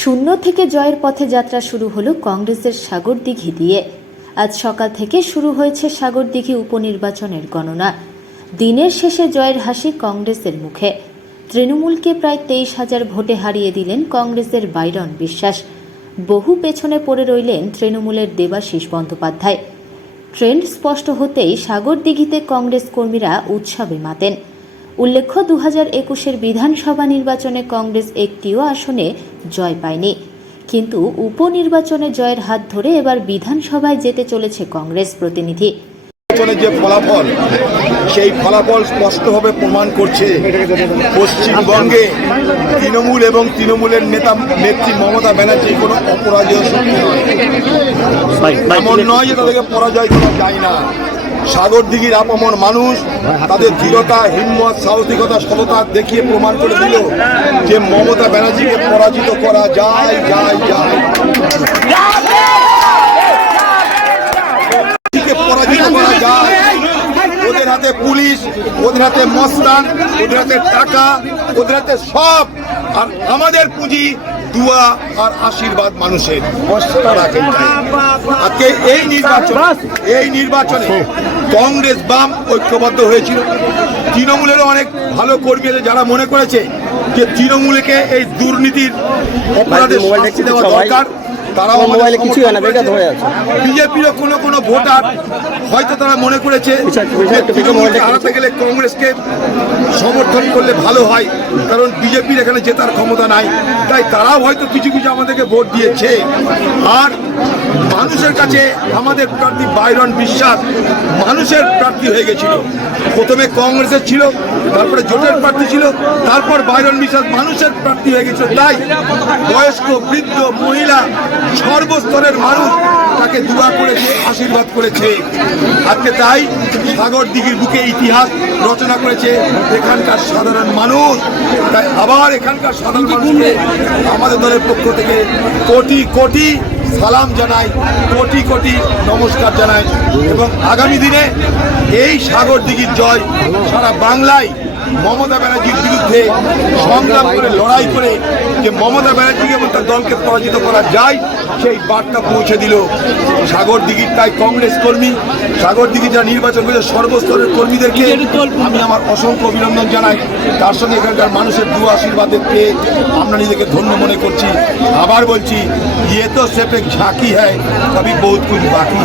শূন্য থেকে জয়ের পথে যাত্রা শুরু হলো কংগ্রেসের সাগরদিঘি দিয়ে। আজ সকাল থেকে শুরু হয়েছে সাগরদিঘি উপনির্বাচনের গণনা। দিনের শেষে জয়ের হাসি কংগ্রেসের মুখে। তৃণমূলকে প্রায় 23,000 ভোটে হারিয়ে দিলেন কংগ্রেসের বাইরন বিশ্বাস। বহু পেছনে পড়ে রইলেন তৃণমূলের দেবাশিস বন্দ্যোপাধ্যায়। ট্রেন্ড স্পষ্ট হতেই সাগরদিঘিতে কংগ্রেস কর্মীরা উৎসবে মাতেন। উল্লেখ্য, 2021-এর বিধানসভা নির্বাচনে কংগ্রেস একটিও আসনে জয় পায়নি, কিন্তু উপনির্বাচনে জয়ের হাত ধরে এবার বিধানসভায় যেতে চলেছে কংগ্রেস প্রতিনিধি। যে ফলাফল, সেই ফলাফল স্পষ্টভাবে প্রমাণ করছে পশ্চিমবঙ্গে তৃণমূল এবং তৃণমূলের নেত্রী মমতা ব্যানার্জি কোনো অপরাজয় শক্তি নয়। এমন নয় যে তাদেরকে পরাজয় করা যায় না। সাগরদিঘির আপামর মানুষ তাদের দৃঢ়তা, হিম্মত, সাহসিকতা, সততা দেখিয়ে প্রমাণ করে দিল যে মমতা ব্যানার্জিকে পরাজিত করা যায়। পরাজিত করা যায়। ওদের হাতে পুলিশ, ওদের হাতে মস্তান, ওদের হাতে টাকা, ওদের হাতে সব। আর আমাদের পুঁজি দুয়া আর আশীর্বাদ মানুষের। আজকে এই নির্বাচনে কংগ্রেস বাম ঐক্যবদ্ধ হয়েছিল। তৃণমূলেরও অনেক ভালো কর্মী আছে যারা মনে করেছে যে তৃণমূলকে এই দুর্নীতির অপরাধের শাস্তি দেওয়া দরকার। তারাও কিছু বিজেপিরও কোনো ভোটার হয়তো তারা মনে করেছে হারাতে গেলে কংগ্রেসকে সমর্থন করলে ভালো হয়, কারণ বিজেপির এখানে জেতার ক্ষমতা নাই। তাই তারাও হয়তো কিছু আমাদেরকে ভোট দিয়েছে। আর মানুষের কাছে আমাদের প্রার্থী বাইরন বিশ্বাস মানুষের প্রার্থী হয়ে গেছিল। প্রথমে কংগ্রেসের ছিল, তারপরে জোটের প্রার্থী ছিল, তারপর বাইরন বিশ্বাস মানুষের প্রার্থী হয়ে গেছিল। তাই বয়স্ক, বৃদ্ধ, মহিলা, সর্বস্তরের মানুষ তাকে দোয়া করেছে, আশীর্বাদ করেছে। আজকে তাই সাগরদিঘির বুকে ইতিহাস রচনা করেছে এখানকার সাধারণ মানুষ। তাই আবার এখানকার সাধারণ মানুষকে আমাদের দলের পক্ষ থেকে কোটি কোটি সালাম জানাই, কোটি কোটি নমস্কার জানাই। এবং আগামী দিনে এই সাগরদিঘির জয় সারা বাংলায় মমতা ব্যানার্জির বিরুদ্ধে সংগ্রাম করে, লড়াই করে যে মমতা ব্যানার্জিকে এবং তার দলকে পরাজিত করা যায়, সেই বার্তা পৌঁছে দিল সাগরদিঘির। তাই কংগ্রেস কর্মী, সাগরদিঘি যারা নির্বাচন করেছে সর্বস্তরের কর্মীদেরকে আমি আমার অসংখ্য অভিনন্দন জানাই। তার সঙ্গে এখানকার মানুষের দুয়া আশীর্বাদের পেয়ে আমরা নিজেকে ধন্য মনে করছি। আবার বলছি, ইয়ে তো সির্ফ এক ঝাঁকি হ্যায়, কবি বহুত কুছ বাকি।